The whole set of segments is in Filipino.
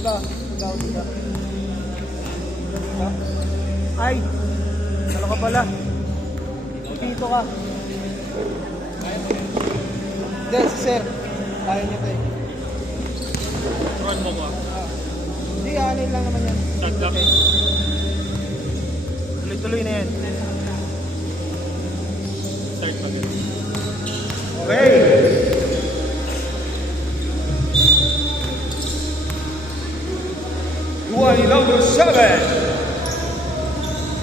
Ito, ikaw, dito. Ay! Ano ka pala? Dito ka. Hindi, si sir. Kaya niya tayo. Run mo ba? Hindi, anin lang naman yan. Sagdak. Tuloy-tuloy na yan. Start pa din. Okay. Duani number 7.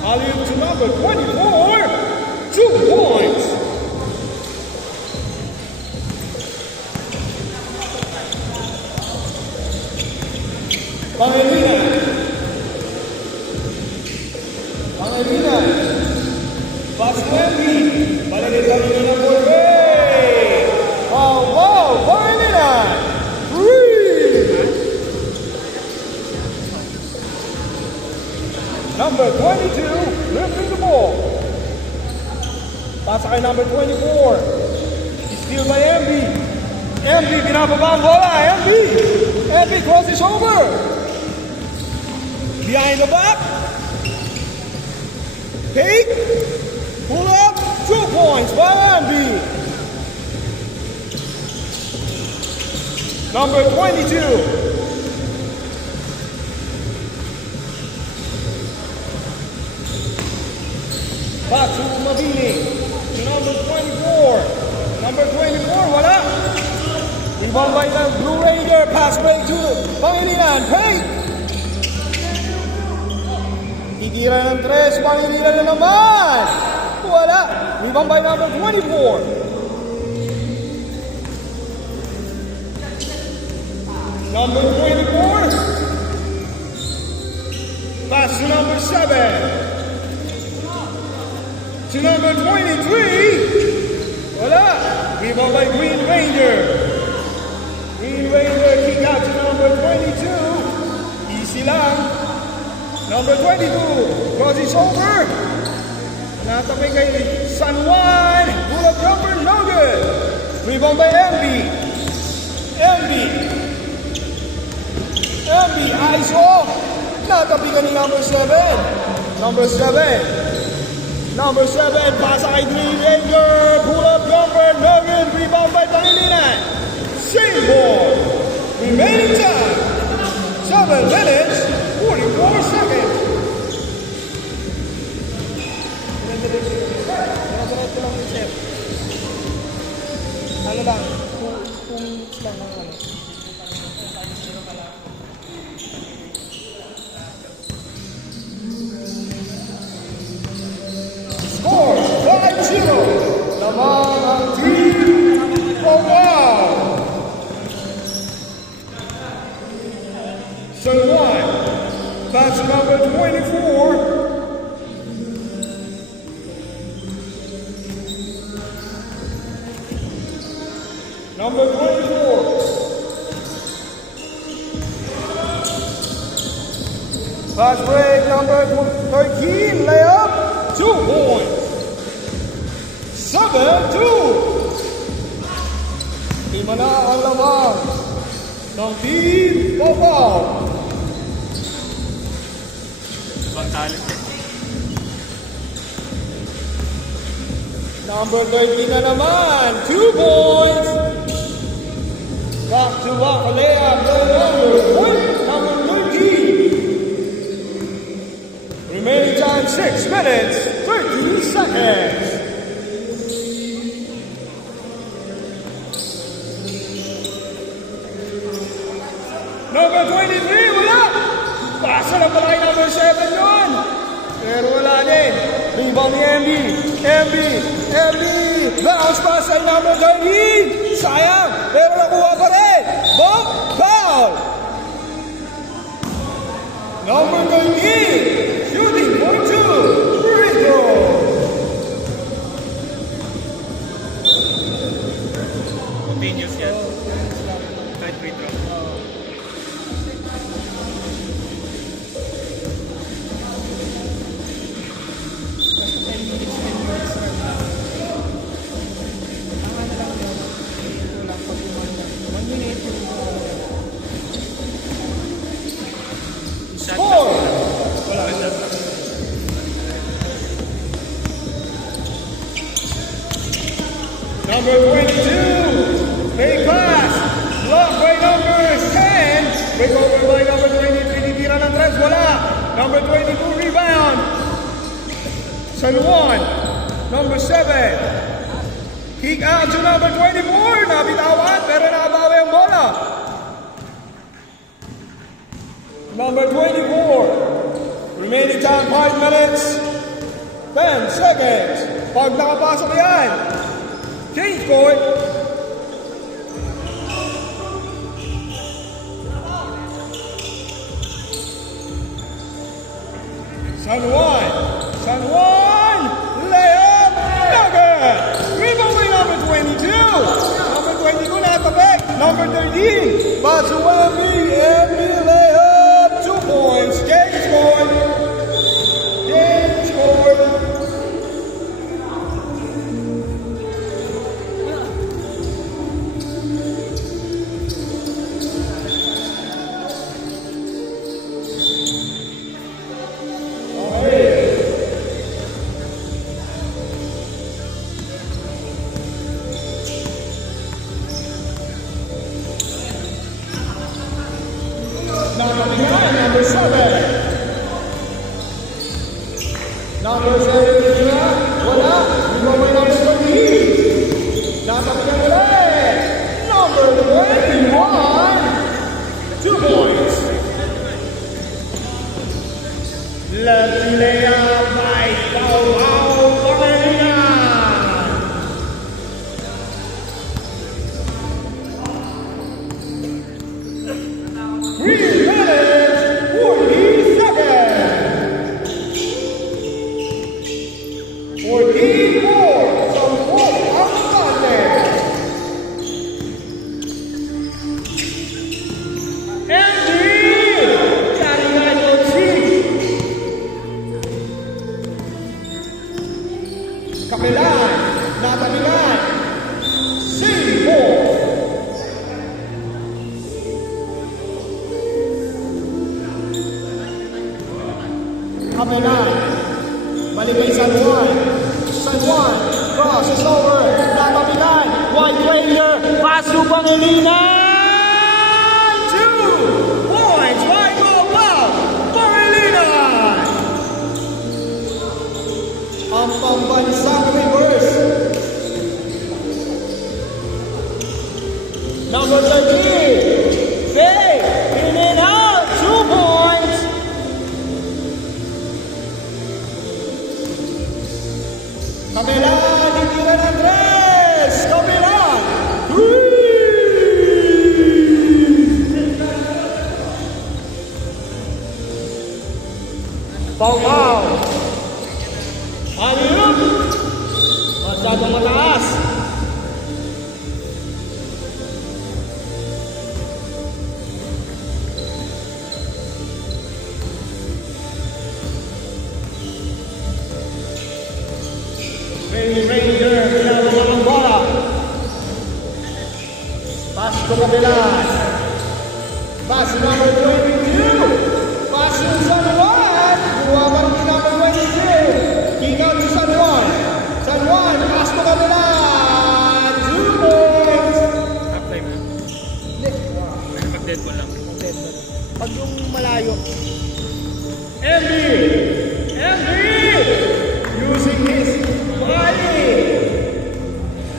Alley-oop to number 24. 2 points. Pangilinan. Pangilinan. Pass Wendy. Balik kami na ng Borbay. Wow, wow. Pangilinan. 3. Number 22, lifting the ball. Pasa kay number 24. Steal by MB. MB, binababa ang bola. MB. MB crosses over. Behind the back. Take. Pull up. 2 points by MB. Number 22. Back to Mabini. To number 24. Number 24, wala. Rebound by the Blue Raider. Pass break to Pangilinan. Pay. Titira ng 3. Pangilinan na naman. Wala. Rebound by number 24. Number 24. Pass to number 7. To number 23, wala. Rebound by Green Ranger. Green Ranger kick out to number 22. Easy lang. Number 22, crosses over. Natapin kay San Juan. Pull-up jumper, no good. Rebound by MB. MB. MB, eyes off. Natapin ka ni number 7. Number 7. Number 7, pasa kay Green Ranger. Pull-up jumper, no good. Rebound by Pangilinan. Same ball. Remaining time, 7 minutes, 44 seconds. Diretso lang yung sir. Ano lang, 2 minutes lang ng ano. Score 5-0. Lamang ang team from Wow. San Juan, pass number 24. Number 24. Pass break number 13, layup, 2 points. 7-2. Lima na ang lamang ng Team Popaw. Ibang talent eh. Number 13 na naman, 2 points. Back to Wakalea, number 13. Remaining time 6 minutes, 13 seconds. Number 23, wala. Pasa na pala kay number 7 yun. Pero wala din. Rebound ni MB. MB. Bounce pass kay number 13. Sayang. Pero nakuha pa rin. Bump. Foul. Number 13. Shooting for 2. Free throw. Continuous yan. Kahit free throw. Number 22, big pass. Blocked by number 10. Break over by number 23. Titira ng tres. Wala. Number 22, rebound. San Juan. Number 7. Kick out to number 24. Nabitawan pero nakabawi ang bola. Number 24. Remaining time 5 minutes. 10 seconds. Pag nakapasok yan. Change court. San Juan. San Juan. Layup. No good. Rebound by number 22. Number 22 natabek. Number 13. Basuwami. Every layup. 2 points. Change court. Change court. Number 7. Number 7, wala. Rebound by number 20. Natabigyan ulit. Number 21. 2 points. Left layup by Pauao Pangilinan. Kapilan, natabilan, Singapore. Kapilan, balik kay San Juan. San Juan, cross is over, natabilan, White Ranger, pass to Pangilinan. 2 points, White goal, wow, Pangilinan. Ang pambansang reverse. Number 13. Okay, in and out, 2 points. Kabila, titira ng tres. Kabila. 3. Pauao. Ayun! Masyadong mataas. Ranger, pinalaman ang bola. Pass to kabilan. Pass number 22. Pass yung San Juan. Buwaban ni number 22. Kick out to San Juan. San Juan, pass to kabilan. 2 points. Half-time na. Hindi. Mag-dead ball lang. Pag yung malayo. MB. Using his body.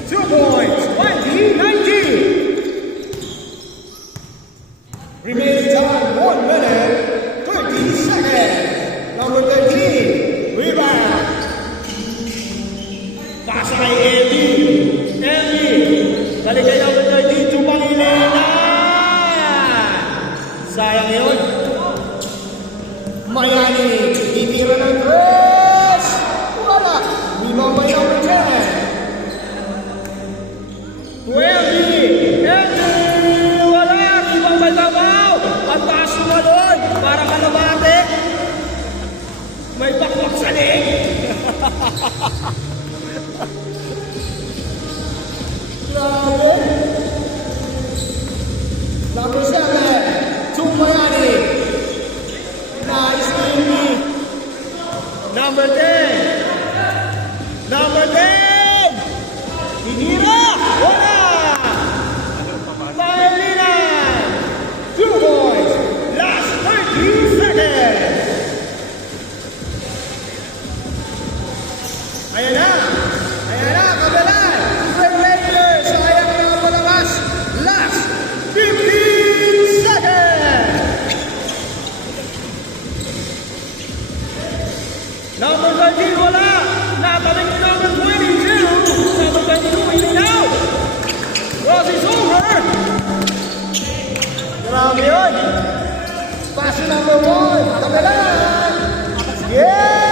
2 points. 20-19. Remaining time 1 minute 30 seconds. Number 13. Rebound. Pass kay Andy. Balik kay number 32 Pangilinan. Sayang yun. Mayani. Titira ng tres. Wala. Rebound by number 10. 20. Wala. Rebound by Davao. Ang taas yung doon. Para kalabate. May bakwak sa leg. Grabe. Number 7. Tumayani. Nice baby. Number 10. Number 10. Grabe yun. Passion number 1. Kamelan. Yeah!